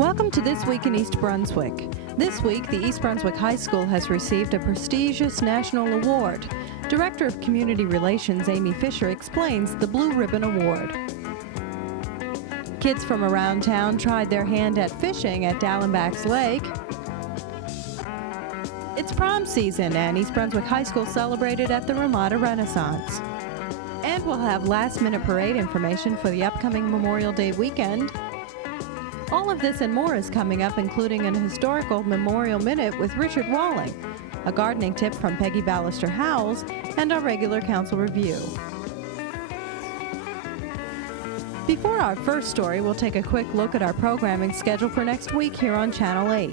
Welcome to This Week in East Brunswick. This week, the East Brunswick High School has received a prestigious national award. Director of Community Relations Amy Fisher explains the Blue Ribbon Award. Kids from around town tried their hand at fishing at Dallenbach's Lake. It's prom season, and East Brunswick High School celebrated at the Ramada Renaissance. And we'll have last-minute parade information for the upcoming Memorial Day weekend. All of this and more is coming up, including an historical Memorial Minute with Richard Walling, a gardening tip from Peggy Ballister-Howells, and our regular council review. Before our first story, we'll take a quick look at our programming schedule for next week here on Channel 8.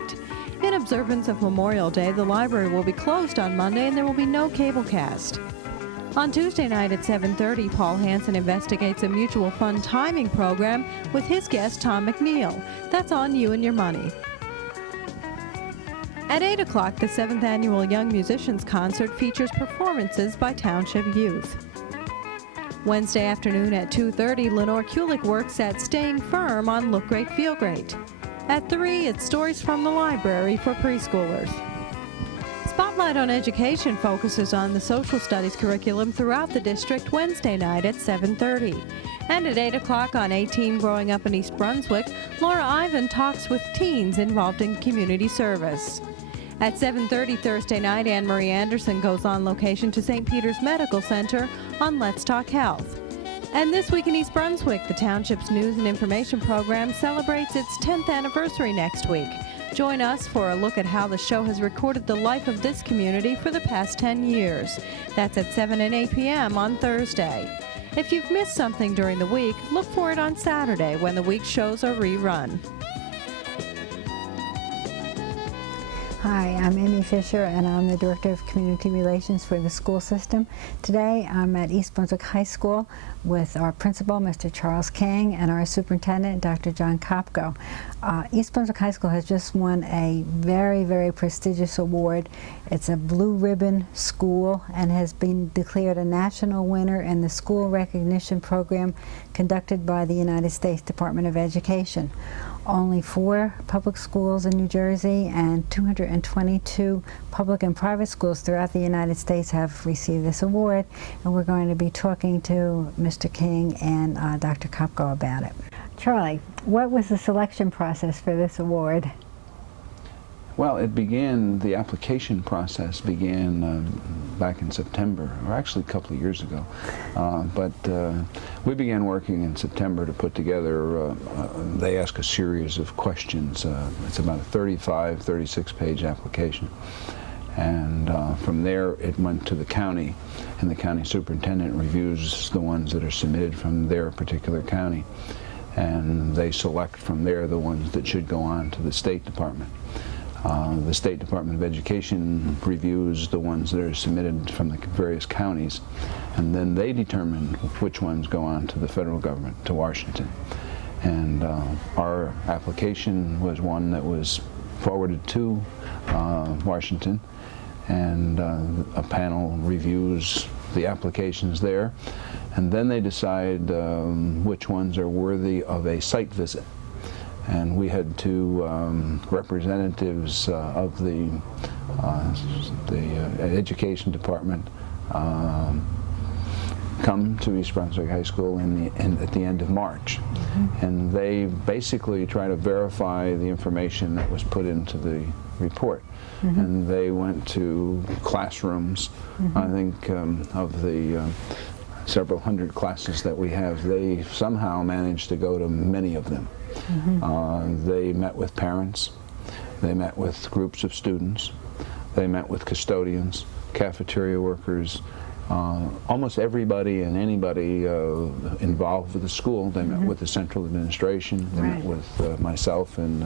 In observance of Memorial Day, the library will be closed on Monday and there will be no cablecast. On Tuesday night at 7:30, Paul Hansen investigates a mutual fund timing program with his guest Tom McNeil. That's on You and Your Money. At 8 o'clock, the 7th Annual Young Musicians Concert features performances by Township youth. Wednesday afternoon at 2:30, Lenore Kulik works at Staying Firm on Look Great, Feel Great. At 3, it's Stories from the Library for preschoolers. Spotlight on Education focuses on the social studies curriculum throughout the district Wednesday night at 7:30. And at 8 o'clock on 18 Growing Up in East Brunswick, Laura Ivan talks with teens involved in community service. At 7:30 Thursday night, Anne Marie Anderson goes on location to St. Peter's Medical Center on Let's Talk Health. And this week in East Brunswick, the Township's news and information program celebrates its 10th anniversary next week. Join us for a look at how the show has recorded the life of this community for the past 10 years. That's at 7 and 8 p.m. on Thursday. If you've missed something during the week, look for it on Saturday when the week shows are rerun. Hi, I'm Amy Fisher, and I'm the Director of Community Relations for the school system. Today, I'm at East Brunswick High School with our principal, Mr. Charles King, and our superintendent, Dr. John Kopko. East Brunswick High School has just won a very, very prestigious award. It's a Blue Ribbon School and has been declared a national winner in the school recognition program conducted by the United States Department of Education. Only 4 public schools in New Jersey and 222 public and private schools throughout the United States have received this award, and we're going to be talking to Mr. King and Dr. Kopko about it. Charlie, what was the selection process for this award? Well, the application process began back in September, or actually a couple of years ago. But we began working in September to put together, they ask a series of questions. It's about a 36-page application. And from there, it went to the county, and the county superintendent reviews the ones that are submitted from their particular county. And they select from there the ones that should go on to the State Department. The State Department of Education reviews the ones that are submitted from the various counties, and then they determine which ones go on to the federal government, to Washington. And our application was one that was forwarded to Washington, and a panel reviews the applications there, and then they decide which ones are worthy of a site visit. And we had 2 representatives of the Education Department come to East Brunswick High School at the end of March. Mm-hmm. And they basically try to verify the information that was put into the report. Mm-hmm. And they went to classrooms. Mm-hmm. I think of the several hundred classes that we have, they somehow managed to go to many of them. Mm-hmm. They met with parents, they met with groups of students, they met with custodians, cafeteria workers, almost everybody and anybody involved with the school. They met with the central administration, they met with myself and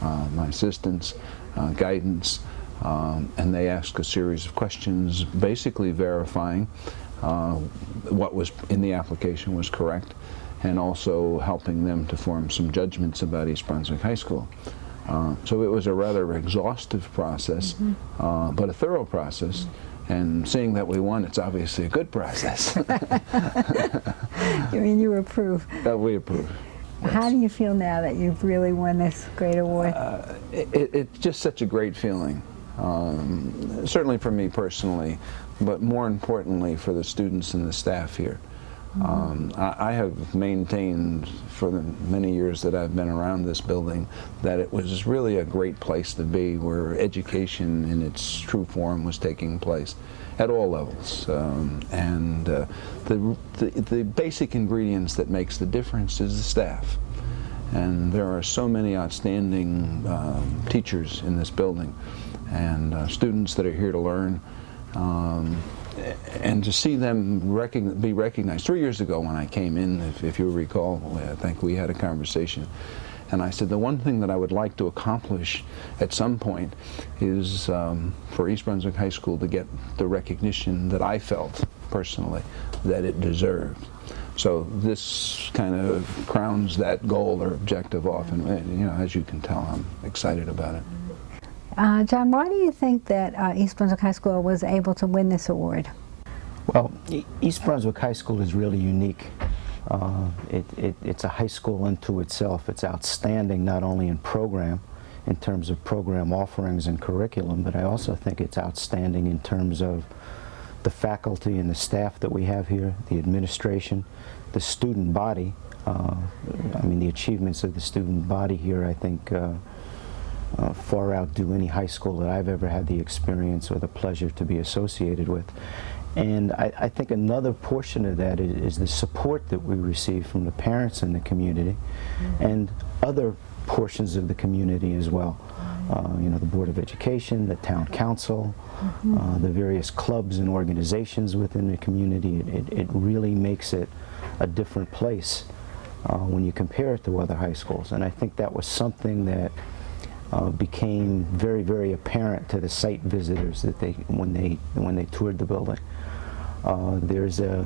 my assistants, guidance, and they asked a series of questions basically verifying what was in the application was correct, and also helping them to form some judgments about East Brunswick High School. So it was a rather exhaustive process, but a thorough process. And seeing that we won, it's obviously a good process. You mean you approve? We approve. How do you feel now that you've really won this great award? It's just such a great feeling, certainly for me personally, but more importantly for the students and the staff here. I have maintained for the many years that I've been around this building that it was really a great place to be, where education in its true form was taking place at all levels. The basic ingredients that makes the difference is the staff. And there are so many outstanding teachers in this building, and students that are here to learn. And to see them be recognized. 3 years ago when I came in, if you recall, I think we had a conversation, and I said the one thing that I would like to accomplish at some point is for East Brunswick High School to get the recognition that I felt personally that it deserved. So this kind of crowns that goal or objective off, and you know, as you can tell, I'm excited about it. John, why do you think that East Brunswick High School was able to win this award? Well, East Brunswick High School is really unique. It's a high school unto itself. It's outstanding not only in program, in terms of program offerings and curriculum, but I also think it's outstanding in terms of the faculty and the staff that we have here, the administration, the student body. I mean, the achievements of the student body here, I think, far outdo any high school that I've ever had the experience or the pleasure to be associated with. And I think another portion of that is the support that we receive from the parents in the community and other portions of the community as well. You know, the Board of Education, the Town Council, the various clubs and organizations within the community. It really makes it a different place when you compare it to other high schools. And I think that was something that became very, very apparent to the site visitors that when they toured the building. There's a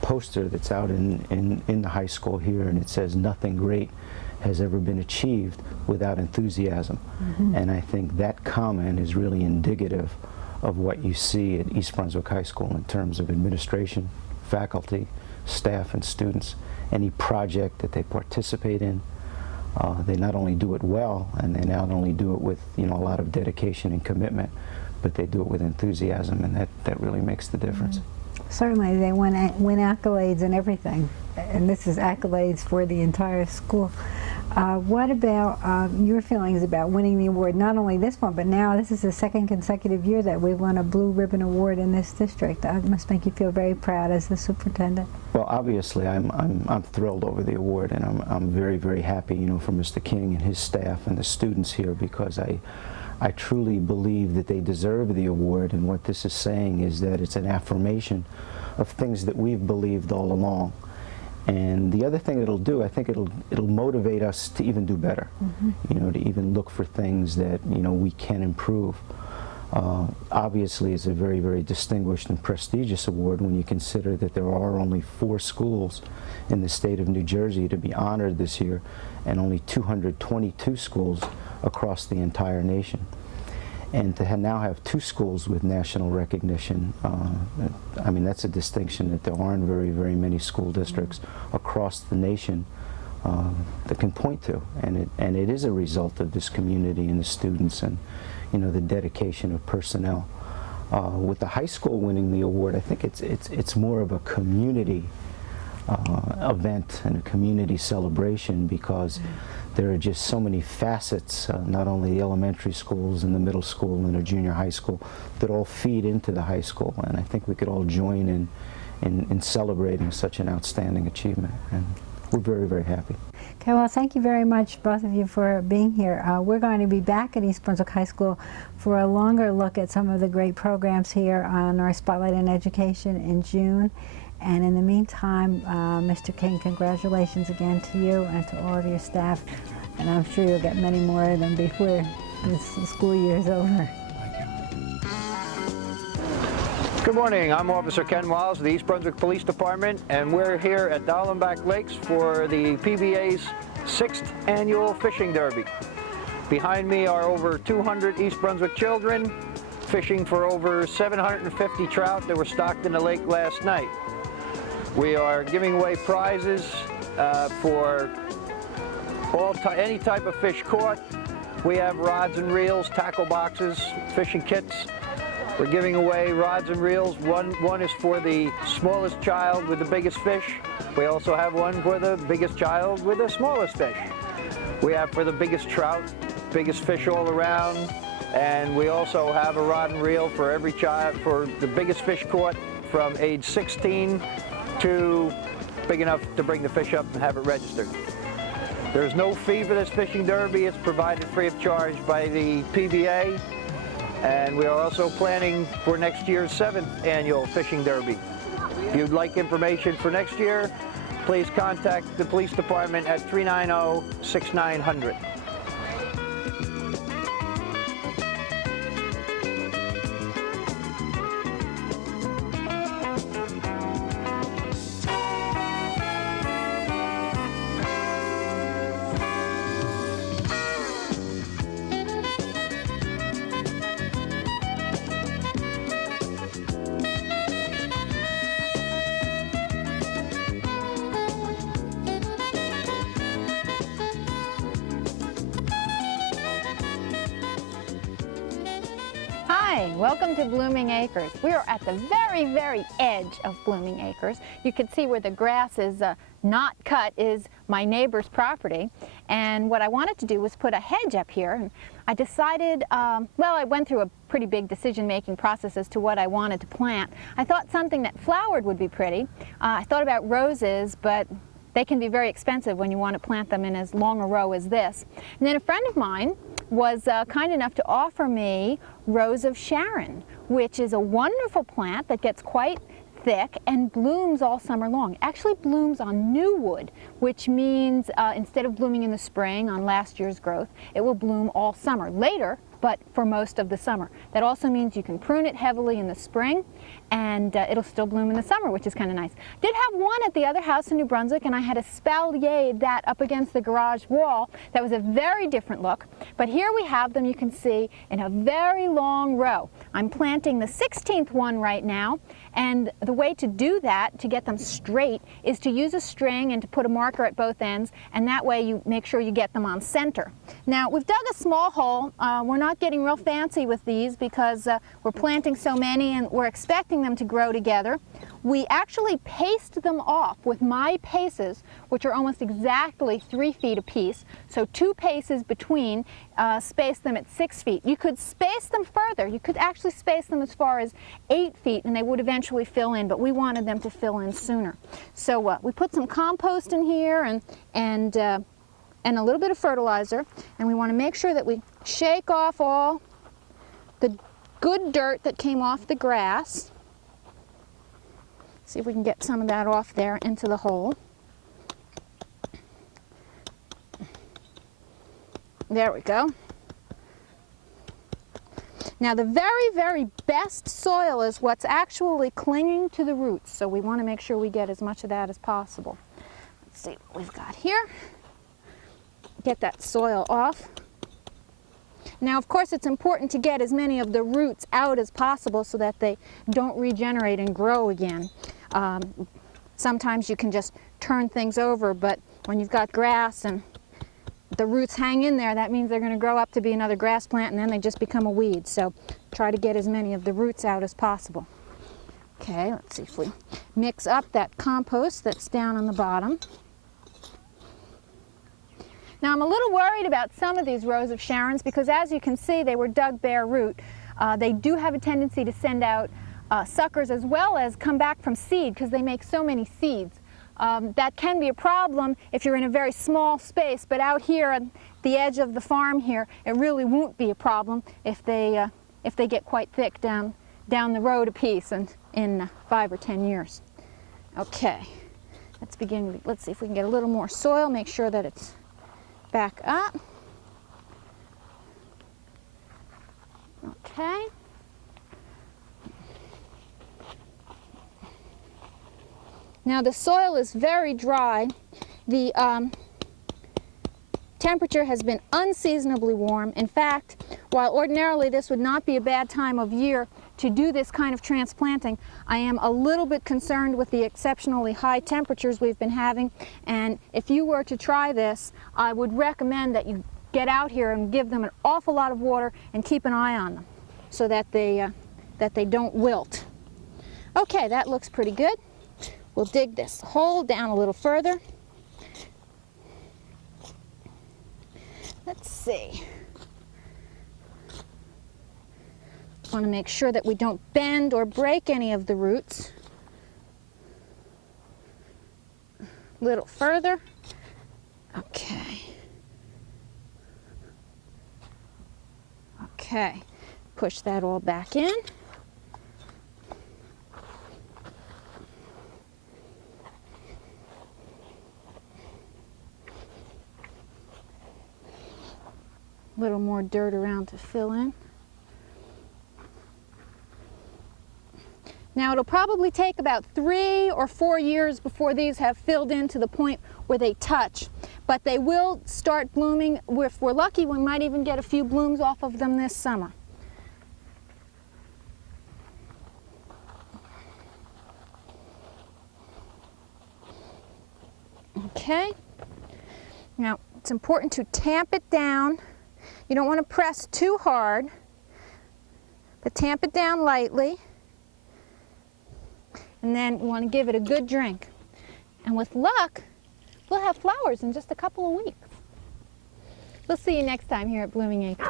poster that's out in the high school here, and it says, "Nothing great has ever been achieved without enthusiasm." And I think that comment is really indicative of what you see at East Brunswick High School in terms of administration, faculty, staff, and students. Any project that they participate in, they not only do it well, and they not only do it with, you know, a lot of dedication and commitment, but they do it with enthusiasm, and that really makes the difference. Certainly, they win accolades and everything, and this is accolades for the entire school. What about your feelings about winning the award? Not only this one, but now this is the second consecutive year that we've won a Blue Ribbon Award in this district. That must make you feel very proud as the superintendent. Well, obviously, I'm thrilled over the award, and I'm very, very happy, you know, for Mr. King and his staff and the students here, because I truly believe that they deserve the award. And what this is saying is that it's an affirmation of things that we've believed all along. And the other thing it'll do, I think it'll motivate us to even do better, you know, to even look for things that, you know, we can improve. Obviously, it's a very, very distinguished and prestigious award when you consider that there are only 4 schools in the state of New Jersey to be honored this year, and only 222 schools across the entire nation. And to now have 2 schools with national recognition, I mean, that's a distinction that there aren't very, very many school districts across the nation that can point to. And it is a result of this community and the students and, you know, the dedication of personnel. With the high school winning the award, I think it's more of a community event and a community celebration, because there are just so many facets, not only the elementary schools and the middle school and the junior high school, that all feed into the high school. And I think we could all join in celebrating such an outstanding achievement. And we're very, very happy. Okay, well, thank you very much, both of you, for being here. We're going to be back at East Brunswick High School for a longer look at some of the great programs here on our Spotlight on Education in June. And in the meantime, Mr. King, congratulations again to you and to all of your staff. And I'm sure you'll get many more of them before this school year is over. Good morning. I'm Officer Ken Wiles of the East Brunswick Police Department, and we're here at Dowlenbach Lakes for the PBA's 6th Annual Fishing Derby. Behind me are over 200 East Brunswick children fishing for over 750 trout that were stocked in the lake last night. We are giving away prizes for any type of fish caught. We have rods and reels, tackle boxes, fishing kits. We're giving away rods and reels. One is for the smallest child with the biggest fish. We also have one for the biggest child with the smallest fish. We have for the biggest trout, biggest fish all around, and we also have a rod and reel for every child, for the biggest fish caught from age 16 to big enough to bring the fish up and have it registered. There's no fee for this fishing derby. It's provided free of charge by the PBA, and we are also planning for next year's 7th annual fishing derby. If you'd like information for next year, please contact the police department at 390-6900. Hi, welcome to Blooming Acres. We are at the very, very edge of Blooming Acres. You can see where the grass is not cut is my neighbor's property, and what I wanted to do was put a hedge up here. And I decided, well, I went through a pretty big decision-making process as to what I wanted to plant. I thought something that flowered would be pretty. I thought about roses, but they can be very expensive when you want to plant them in as long a row as this. And then a friend of mine was kind enough to offer me Rose of Sharon, which is a wonderful plant that gets quite thick and blooms all summer long. Actually blooms on new wood, which means instead of blooming in the spring on last year's growth, it will bloom all summer. Later, but for most of the summer. That also means you can prune it heavily in the spring, and it'll still bloom in the summer, which is kind of nice. Did have one at the other house in New Brunswick, and I had espaliered that up against the garage wall. That was a very different look, but here we have them, you can see, in a very long row. I'm planting the 16th one right now, and the way to do that, to get them straight, is to use a string and to put a marker at both ends, and that way you make sure you get them on center. Now, we've dug a small hole. We're not getting real fancy with these because we're planting so many and we're expecting them to grow together. We actually paced them off with my paces, which are almost exactly 3 feet apiece. So 2 paces between, space them at 6 feet. You could space them further. You could actually space them as far as 8 feet and they would eventually fill in, but we wanted them to fill in sooner. So we put some compost in here and a little bit of fertilizer, and we want to make sure that we shake off all the good dirt that came off the grass. See if we can get some of that off there into the hole. There we go. Now the very, very best soil is what's actually clinging to the roots, so we want to make sure we get as much of that as possible. Let's see what we've got here. Get that soil off. Now, of course, it's important to get as many of the roots out as possible so that they don't regenerate and grow again. Sometimes you can just turn things over, but when you've got grass and the roots hang in there, that means they're going to grow up to be another grass plant, and then they just become a weed. So try to get as many of the roots out as possible. Okay, let's see if we mix up that compost that's down on the bottom. Now, I'm a little worried about some of these Rose of Sharons because, as you can see, they were dug bare root. They do have a tendency to send out suckers as well as come back from seed because they make so many seeds. That can be a problem if you're in a very small space, but out here at the edge of the farm here, it really won't be a problem if they get quite thick down the road a piece and in 5 or 10 years. Okay, let's see if we can get a little more soil, make sure that it's back up. Okay. Now the soil is very dry. The temperature has been unseasonably warm. In fact, while ordinarily this would not be a bad time of year to do this kind of transplanting, I am a little bit concerned with the exceptionally high temperatures we've been having, and if you were to try this, I would recommend that you get out here and give them an awful lot of water and keep an eye on them so that they don't wilt. Okay, that looks pretty good. We'll dig this hole down a little further. Let's see. Want to make sure that we don't bend or break any of the roots. A little further. Okay. Okay. Push that all back in. A little more dirt around to fill in. Now it'll probably take about 3 or 4 years before these have filled in to the point where they touch, but they will start blooming. If we're lucky, we might even get a few blooms off of them this summer. Okay, now it's important to tamp it down. You don't want to press too hard, but tamp it down lightly. And then you want to give it a good drink. And with luck, we'll have flowers in just a couple of weeks. We'll see you next time here at Blooming Acres.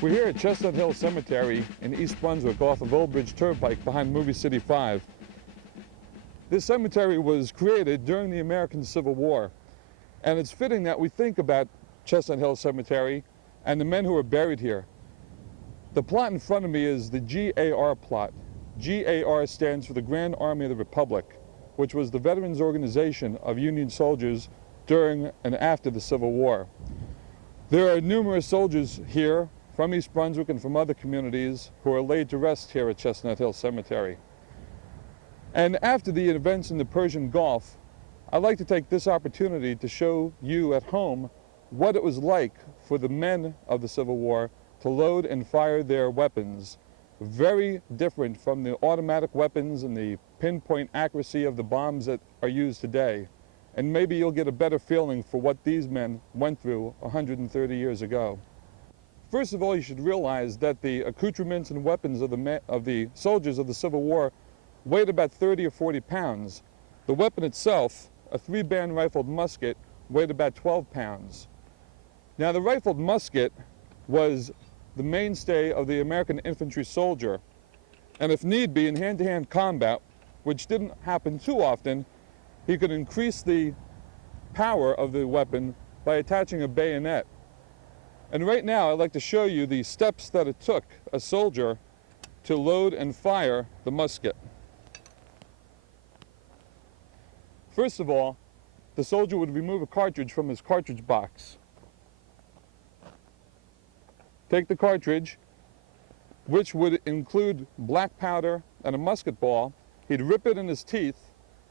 We're here at Chestnut Hill Cemetery in East Brunswick off of Old Bridge Turnpike behind Movie City 5. This cemetery was created during the American Civil War, and it's fitting that we think about Chestnut Hill Cemetery and the men who are buried here. The plot in front of me is the GAR plot. GAR stands for the Grand Army of the Republic, which was the veterans organization of Union soldiers during and after the Civil War. There are numerous soldiers here from East Brunswick and from other communities who are laid to rest here at Chestnut Hill Cemetery. And after the events in the Persian Gulf, I'd like to take this opportunity to show you at home what it was like for the men of the Civil War to load and fire their weapons. Very different from the automatic weapons and the pinpoint accuracy of the bombs that are used today. And maybe you'll get a better feeling for what these men went through 130 years ago. First of all, you should realize that the accoutrements and weapons of the soldiers of the Civil War weighed about 30 or 40 pounds. The weapon itself, a 3-band rifled musket, weighed about 12 pounds. Now, the rifled musket was the mainstay of the American infantry soldier, and if need be, in hand-to-hand combat, which didn't happen too often, he could increase the power of the weapon by attaching a bayonet. And right now, I'd like to show you the steps that it took a soldier to load and fire the musket. First of all, the soldier would remove a cartridge from his cartridge box. Take the cartridge, which would include black powder and a musket ball. He'd rip it in his teeth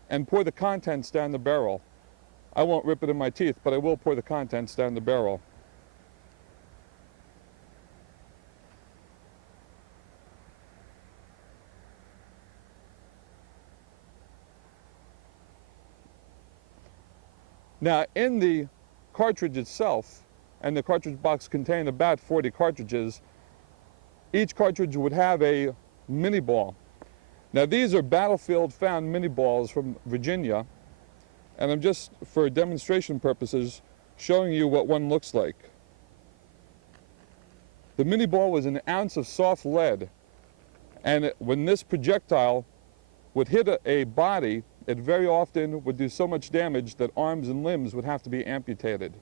and pour the contents down the barrel. I won't rip it in my teeth, but I will pour the contents down the barrel. Now, in the cartridge itself, and the cartridge box contained about 40 cartridges, each cartridge would have a mini ball. Now, these are battlefield found mini balls from Virginia, and I'm just, for demonstration purposes, showing you what one looks like. The mini ball was an ounce of soft lead, and when this projectile would hit a body, it very often would do so much damage that arms and limbs would have to be amputated.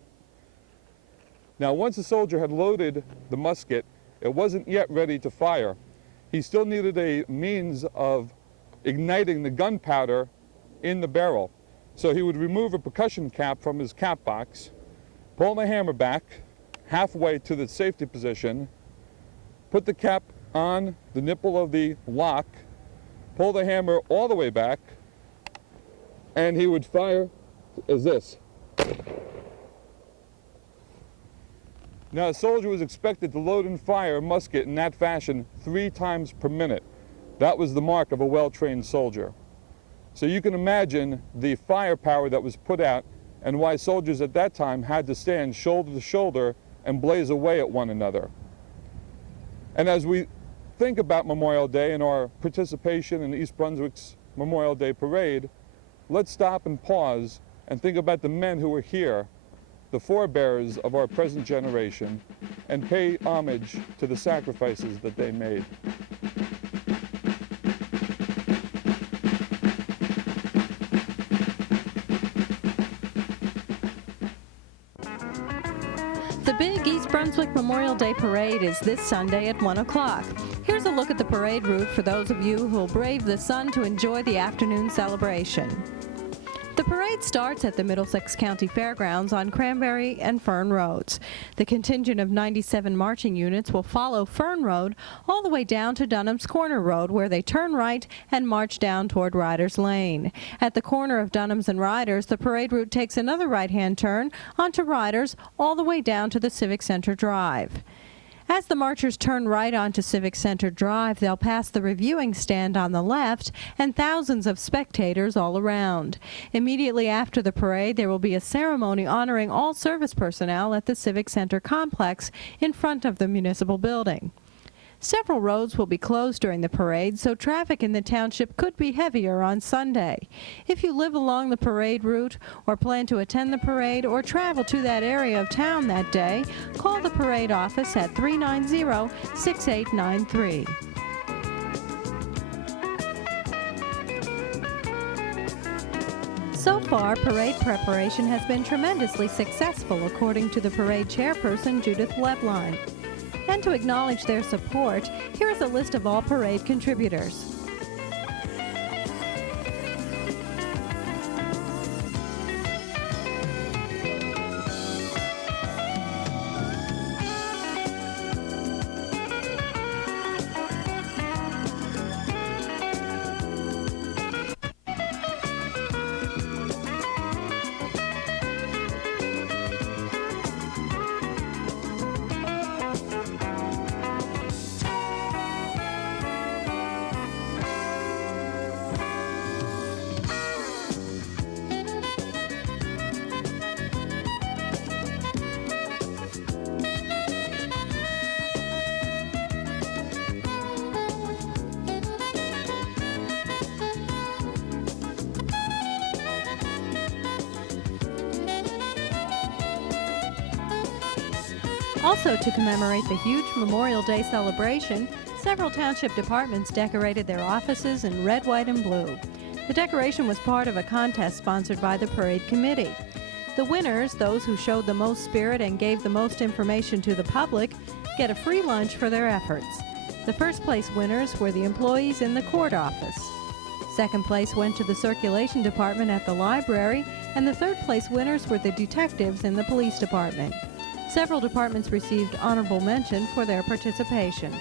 Now, once the soldier had loaded the musket, it wasn't yet ready to fire. He still needed a means of igniting the gunpowder in the barrel. So he would remove a percussion cap from his cap box, pull the hammer back halfway to the safety position, put the cap on the nipple of the lock, pull the hammer all the way back, and he would fire is this. Now, a soldier was expected to load and fire a musket in that fashion 3 times per minute. That was the mark of a well-trained soldier. So you can imagine the firepower that was put out and why soldiers at that time had to stand shoulder to shoulder and blaze away at one another. And as we think about Memorial Day and our participation in East Brunswick's Memorial Day Parade, let's stop and pause and think about the men who were here, the forebears of our present generation, and pay homage to the sacrifices that they made. The big East Brunswick Memorial Day Parade is this Sunday at 1 o'clock. Here's a look at the parade route for those of you who will brave the sun to enjoy the afternoon celebration. The parade starts at the Middlesex County Fairgrounds on Cranberry and Fern Roads. The contingent of 97 marching units will follow Fern Road all the way down to Dunham's Corner Road, where they turn right and march down toward Riders Lane. At the corner of Dunham's and Riders, the parade route takes another right-hand turn onto Riders all the way down to the Civic Center Drive. As the marchers turn right onto Civic Center Drive, they'll pass the reviewing stand on the left and thousands of spectators all around. Immediately after the parade, there will be a ceremony honoring all service personnel at the Civic Center complex in front of the municipal building. Several roads will be closed during the parade, so traffic in the township could be heavier on Sunday. If you live along the parade route or plan to attend the parade or travel to that area of town that day, call the parade office at 390-6893. So far, parade preparation has been tremendously successful, according to the parade chairperson, Judith Lebline. And to acknowledge their support, here is a list of all parade contributors. Also, to commemorate the huge Memorial Day celebration, several township departments decorated their offices in red, white, and blue. The decoration was part of a contest sponsored by the parade committee. The winners, those who showed the most spirit and gave the most information to the public, get a free lunch for their efforts. The first place winners were the employees in the court office. Second place went to the circulation department at the library, and the third place winners were the detectives in the police department. Several departments received honorable mention for their participation.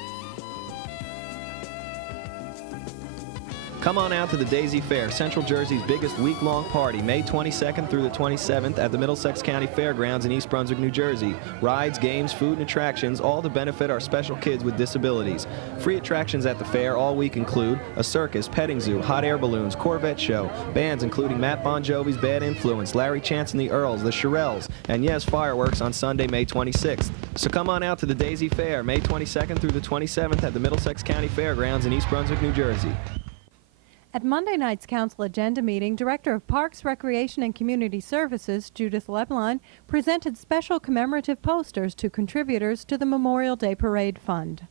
Come on out to the Daisy Fair, Central Jersey's biggest week-long party, May 22nd through the 27th at the Middlesex County Fairgrounds in East Brunswick, New Jersey. Rides, games, food, and attractions, all to benefit our special kids with disabilities. Free attractions at the fair all week include a circus, petting zoo, hot air balloons, Corvette show, bands including Matt Bon Jovi's Bad Influence, Larry Chance and the Earls, the Shirelles, and yes, fireworks on Sunday, May 26th. So come on out to the Daisy Fair, May 22nd through the 27th at the Middlesex County Fairgrounds in East Brunswick, New Jersey. At Monday night's council agenda meeting, Director of Parks, Recreation, and Community Services, Judith Lebline, presented special commemorative posters to contributors to the Memorial Day Parade Fund.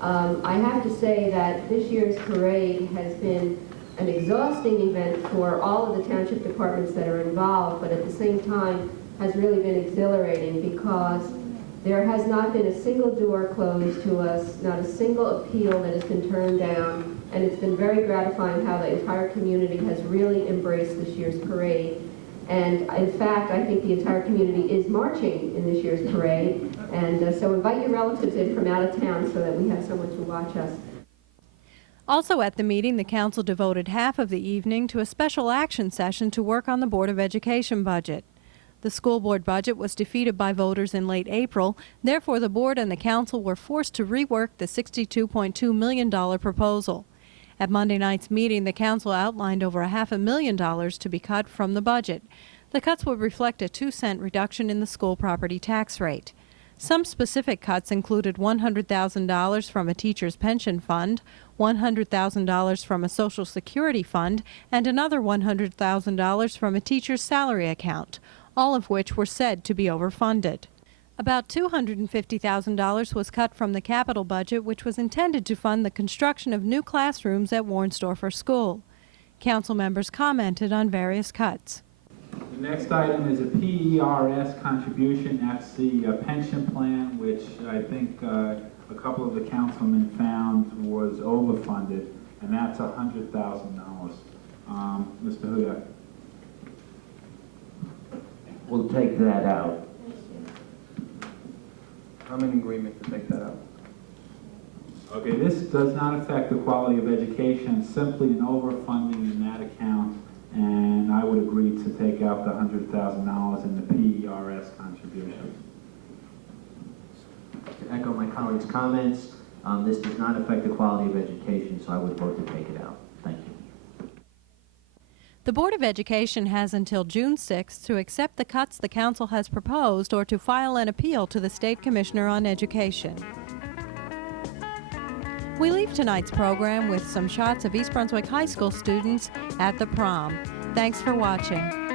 I have to say that this year's parade has been an exhausting event for all of the township departments that are involved, but at the same time has really been exhilarating because there has not been a single door closed to us, not a single appeal that has been turned down, and it's been very gratifying how the entire community has really embraced this year's parade. And in fact, I think the entire community is marching in this year's parade, and so invite your relatives in from out of town so that we have someone to watch us. Also at the meeting, the council devoted half of the evening to a special action session to work on the Board of Education budget. The school board budget was defeated by voters in late April. Therefore, the board and the council were forced to rework the $62.2 million proposal. At Monday night's meeting, the council outlined over $500,000 to be cut from the budget. The cuts would reflect a 2-cent reduction in the school property tax rate. Some specific cuts included $100,000 from a teacher's pension fund, $100,000 from a Social Security fund, and another $100,000 from a teacher's salary account, all of which were said to be overfunded. About $250,000 was cut from the capital budget, which was intended to fund the construction of new classrooms at Warnsdorfer School. Council members commented on various cuts. The next item is a PERS contribution. That's the pension plan, which I think a couple of the councilmen found was overfunded, and that's $100,000. Mr. Hudak. We'll take that out. I'm in agreement to take that out. Okay, this does not affect the quality of education, simply an overfunding in that account, and I would agree to take out the $100,000 in the PERS contribution. To echo my colleague's comments, this does not affect the quality of education, so I would vote to take it out. Thank you. The Board of Education has until June 6th to accept the cuts the council has proposed or to file an appeal to the State Commissioner on Education. We leave tonight's program with some shots of East Brunswick High School students at the prom. Thanks for watching.